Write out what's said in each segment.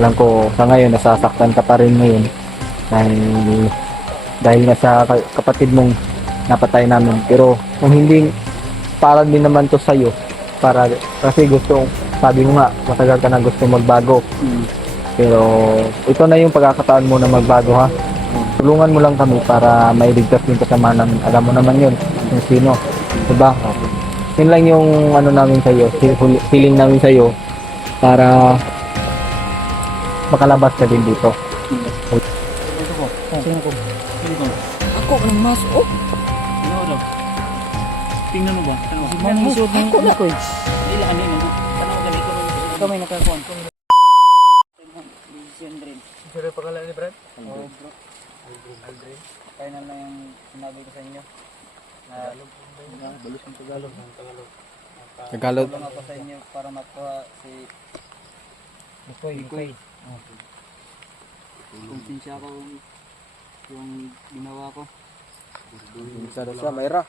Alam ko sa ngayon nasasaktan ka pa rin ngayon dahil nga sa kapatid mong napatay namin. Pero kung hindi, para din naman to sa'yo. Kasi sabi mo nga, matagal ka na gusto magbago. Pero ito na yung pagkakataon mo na magbago, ha. Tulungan mo lang kami para mailigtas yung kasama namin. Alam mo naman yun, yung sino. Diba? Yun lang yung ano namin sa'yo, feeling namin sa'yo para makalabas ka din dito. Sino ko? Ako ang mas. Oh, Ano daw? Tingnan mo ba? Ano? man mo. Ako na ko. Ila ano yun? Ano mo ganito? Ikaw may nakakuan. Decision dream. Sino yung pangalan ni Brad? Oo bro. Aldrin. Final na yung sinabi ko sa inyo. Balos ng Tagalog. Tagalog. Tulong ako sa inyo para makuha si Ikoy. konsensya ko yung ginawa ko. Isa daw siya, Mayra.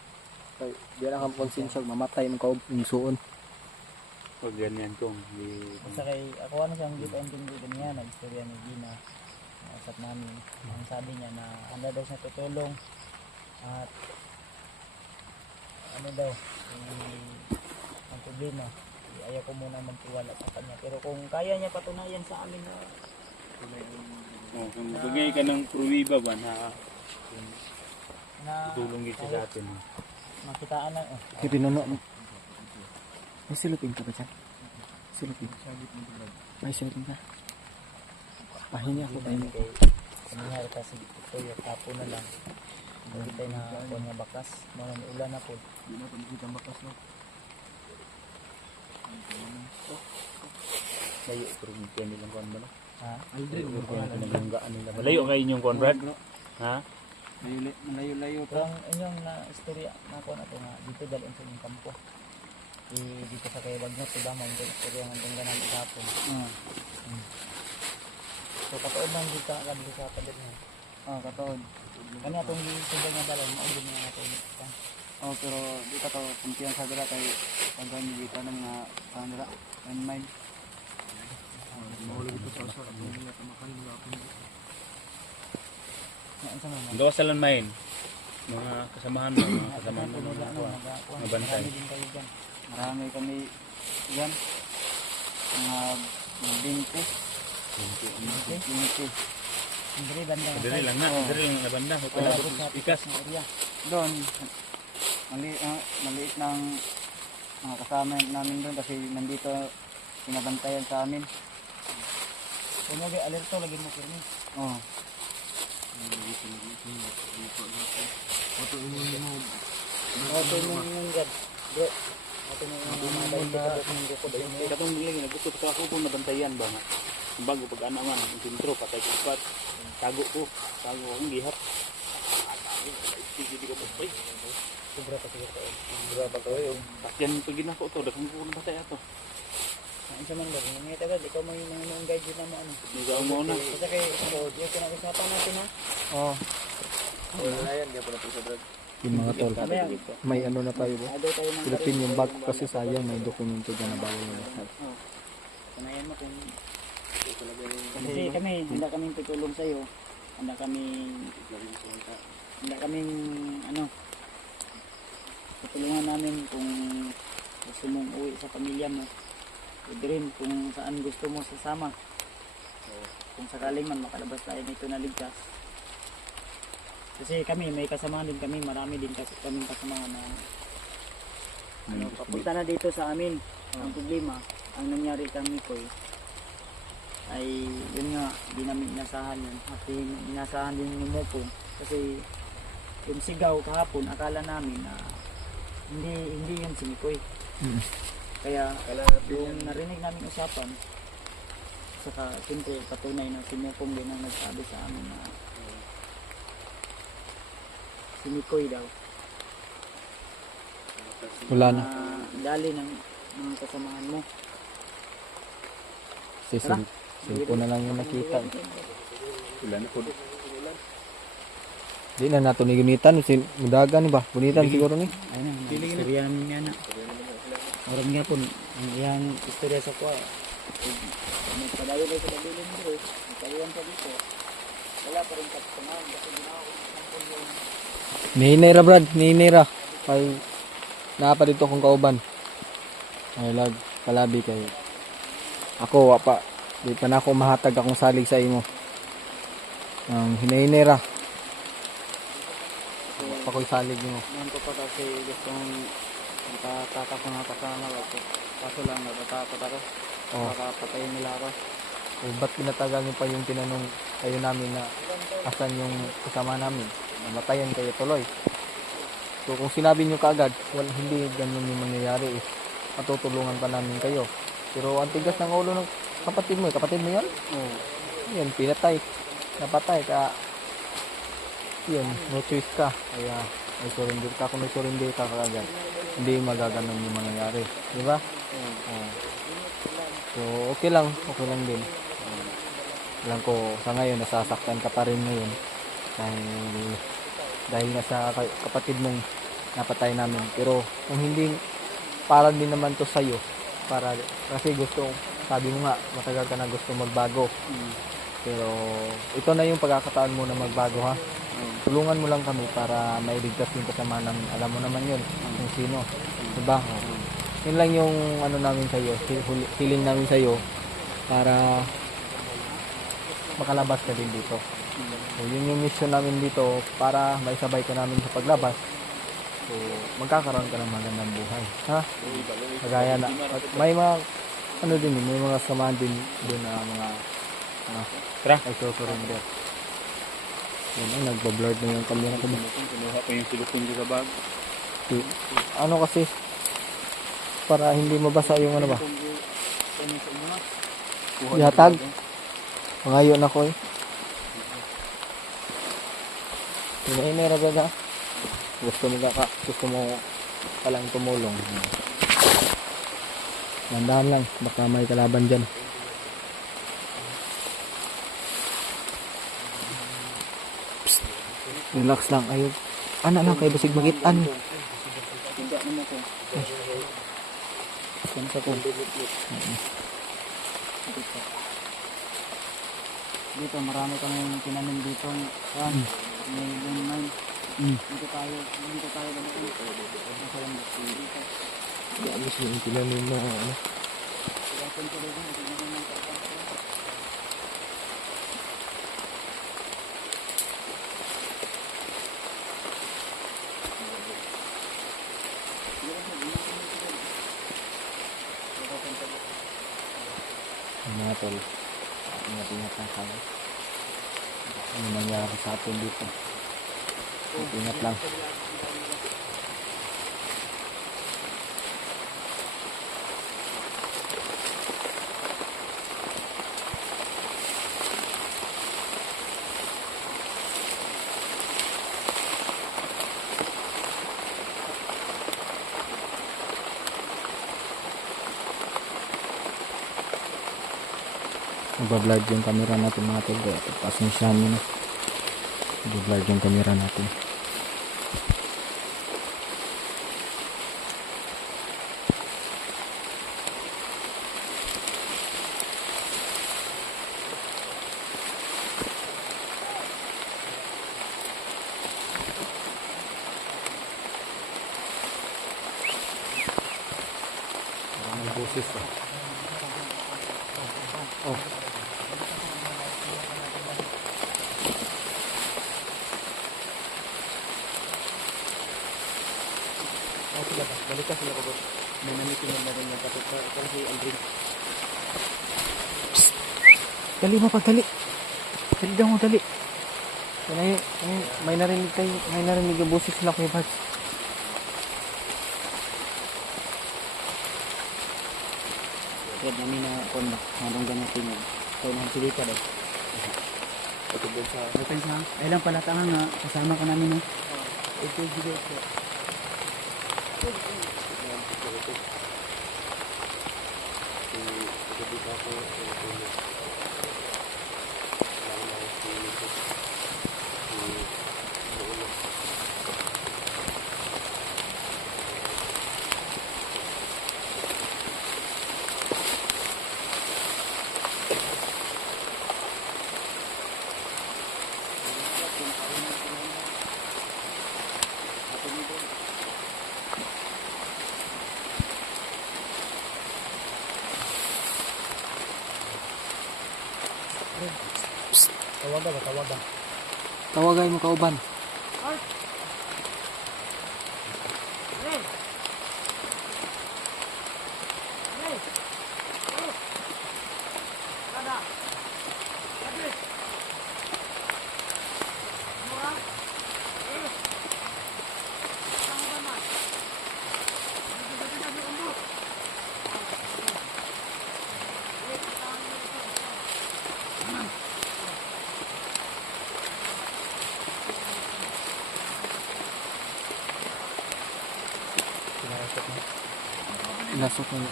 Di lang ang konsensya, mamatay mo ka yung suon. Pag ganyan kong Sa kay ako ano siyang give and din niya, nag-istorya ni Gina. Usap namin. Ang sabi niya na handa daw siya tutulong at ano daw, ang problema, ayaw ko muna magtiwala sa kanya. Pero kung kaya niya patunayan sa amin na kung bigay ka ng pruwiba ba na tulong dito sa atin. makitaan na Pinuno mo. May silupin ka ba dyan? Silupin. May silupin ka. Pahingi ako tayo. nangyari kasi ito yung tapo na lang. Hindi tayo na ako niya bakas. Mga ulan na po. Hindi na pagkita ang bakas no. Layo, pero kaya nilang kuhan ba na? Ha? Aldrin. Pinaganggaan nila. Malayo kayo inyong kuhan, Brad? Ha? Malayo-layo Pero ang inyong na istorya na ako na ito nga dito dalhin sa inyong kampo. Dito sa kay Wagner, diba? Mga istorya ng tungga ng igapon. So katood lang dito ang kabili sa palit niya. kataon. Kani atong istorya nga dalhin, maugin nga natin. Pero di ka to kumpiyan sa dira kay pagani dito ng mga kamera and mine. Mahulog ito sa usa. At hindi na tamakan mga ako. Nga sa mga. Gawa sa lanmain. Mga kasamahan mo, mga kasamahan mo. Mabantay. Din kayo dyan. Marami kami yan. Mga 20. 20. Hindi banda nga. Dali lang na, dali lang na banda. Huwag ka na ikas. Doon, maliit ng mga kasama namin doon kasi nandito pinabantayan sa amin. Kung mo alerto lagi mo kirni. Oh. Auto mo nung gad. Bro. Auto mo nung mga ng guko dayon. Katong bilang nagusto ka ako kung nabantayan ba nga. Bago pag anaman, ang sintro, patay ko pat. Tago ko ang gihat. Hindi ko patay. Sobra pa siguro tayo. Berapa kayo? Takyan pag ginako to, dagang ko na patay ato. Ang isa man lang, mga tagad, ikaw mo yung guide yun na mo ano. Nigaw mo na. Kasi kay yung pinag-usapan natin ha. Oh. Wala yan, kaya pala po sa Brad. Yung mga tol, Mamaya, may ano na tayo ba? ado tayo ng Silupin yung bag kasi sayang may dokumento dyan na bawal na lahat. Kanayan mo kung kasi kami, handa kaming tutulong sa'yo. Handa kaming ano, tutulungan namin kung gusto mong uwi sa pamilya mo. Pwede rin kung saan gusto mo sasama. Kung sakaling man makalabas tayo nito na ligtas. Kasi kami, may kasamahan din kami, marami din kasi kaming kasamahan na ano, papunta na dito sa amin. Ang problema, ang nangyari kami ko ay yun nga, di namin inasahan yan. At inasahan din ni Mopo kasi yung sigaw kahapon, akala namin na hindi yan si Mikoy. Kaya yung narinig namin usapan, saka siyempre patunay na si Mopong din ang nagsabi sa amin na si Mikoy daw. Wala na. Dali ng mga kasamahan mo. Cellphone na lang yung nakita. Wala na po. Di na nato ni gunitan. Mudagan ba? Gunitan siguro ni. Ayun na, istorya namin nga na. Orang nga po, ang iyang istorya sa kuha, Nagpadayo na sa kabilin bro. Nagpadayan pa dito. Wala pa rin kapsamahan kasi ginawa ko ng yung Nihinera Brad, nihinera. Kay napa dito kong kauban. Ay lag, kalabi kay. Ako wapa. Di pa na ako mahatag akong salig sa imo. Ang hinahinera. Pa ko'y salig mo. Ngayon ko pa kasi gustong matatakap mga kasama ko. Kaso lang natatakot ako. Oh. Baka patayin nila ako. O ba't pinatagal mo pa yung tinanong kayo namin na asan yung kasama namin? Namatayan kayo tuloy. So kung sinabi nyo kaagad, hindi ganun yung mangyayari eh. Matutulungan pa namin kayo. Pero ang tigas ng ulo ng kapatid mo yan? Oo. Yan, pinatay. Napatay ka. Yun, no choice ka. Kaya may surrender ka. Kung may surrender ka kaagad, hindi magaganon yung mangyayari. Di ba? Oo. So okay lang din. Alam ko sa ngayon nasasaktan ka pa rin ngayon dahil nasa kapatid mong napatay namin, pero kung hindi para din naman to sa'yo, para kasi sabi mo nga matagal ka na gusto magbago, pero ito na yung pagkakataon mo na magbago ha. Tulungan mo lang kami para mailigtas yung kasama namin. Alam mo naman yun kung sino, diba? Yun lang yung ano namin sa'yo, feeling namin sa'yo para makalabas ka din dito. So yun yung mission namin dito, para maisabay ka namin sa paglabas. So magkakaroon ka ng magandang buhay, ha? Kagaya na may mga ano din, may mga samahan din doon na mga ay surrender. Yan ay nagba-blurred na yung camera ko. Kinuha ko yung silikon ko sa bag. Ano kasi para hindi mabasa yung ano ba? Ihatag. Mangayo na ko eh. Hinahinera ba? Gusto mo palang tumulong. Nandahan lang, baka may kalaban dyan. Psst. Relax lang, ayaw. Anak lang kayo basig magitan. Tinda naman ko. Kansa ko. Dito marami kami tinanim dito. Yan. May lemon. Dito tayo ganoon. Masayang dito. Alis yung tinanim na ano. Mga tol, ingat-ingat lang kami. Ano nangyari sa atin dito? Ingat lang. Nagbablurred yung camera natin mga tol, kaya pasensyahan nyo na. Nagbablurred yung camera natin. Maraming boses ah. Oh. Sila ba? Balik ka sila ko. May namitin na rin yung kapit kasi Aldrin. Dali mo pagdali. Dali daw mo dali. May narinig kayo. May narinig yung boses sila kay Bart. Kaya namin na kon ba? Anong gamitin mo? Kaya nang silika daw. Patubog sa Depensa. Ay lang pala tanga nga. Kasama ka namin eh. Ito video ko. Tawagay mo kauban. Lasok mo.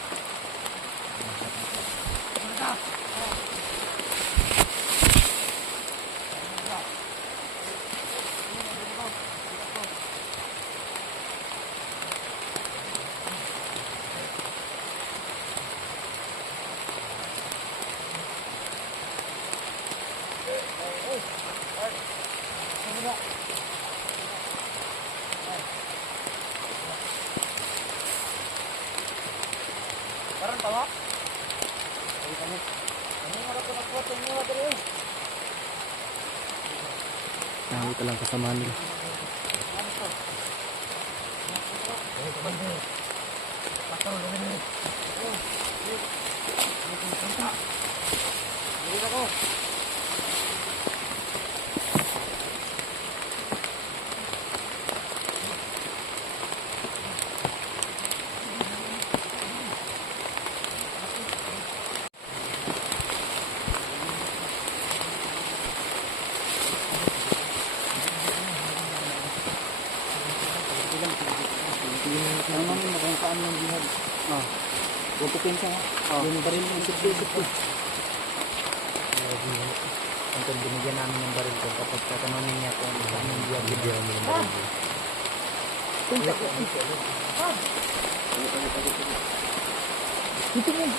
Nakita lang kasama nila. Ang namin nakangkaan ng bihag. Pupukin siya. Yung baril ng sipsi. Ang binigyan namin ng baril ko kapag tatanungin niya kung saan yung biyag mo ng baril ko. Dito mo.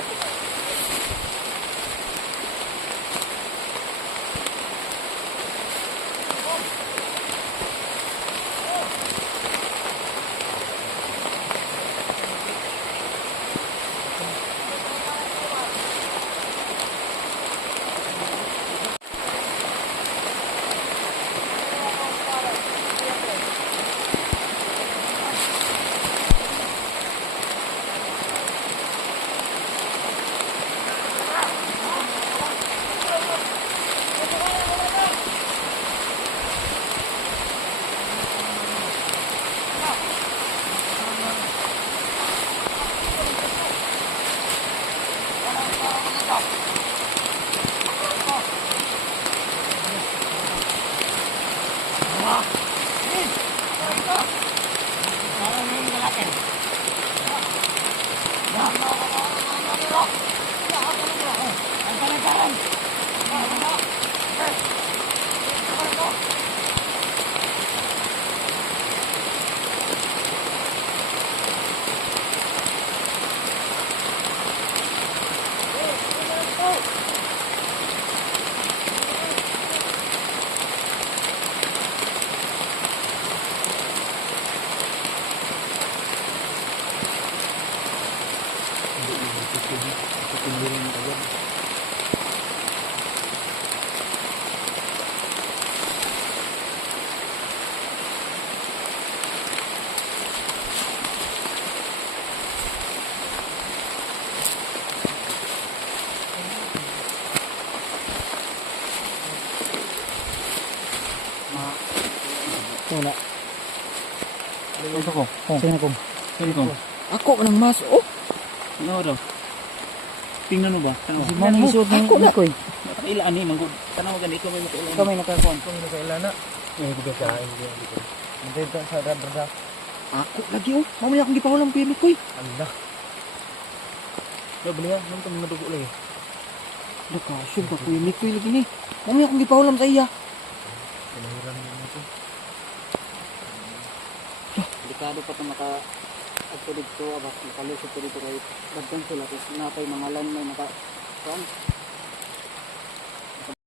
Wala. Ito ko. Sino ko? Sino ko? Ako nang mas. Oh, Ano daw? Tingnan mo ba? Tanaw. Si Manang isuot ng Mikoy. Nakailaan ni manggod. Tanaw gani ikaw may makailaan. Ikaw may nakakuan. kung hindi kailana. Hindi ka kain. Hindi ka sa radar. Ako lagi oh. Mamaya akong gipahulam kuya Mikoy. Allah. Bali ha, nung kami madugo lagi. Nakasyon ka kuya Mikoy lagi ni. Mamaya akong gipahulam sa iya. Pinahiram mo nito. Delikado pa ito maka-agto dito, makalusot dito kahit bagdan sila. Tapos napay mga landmine,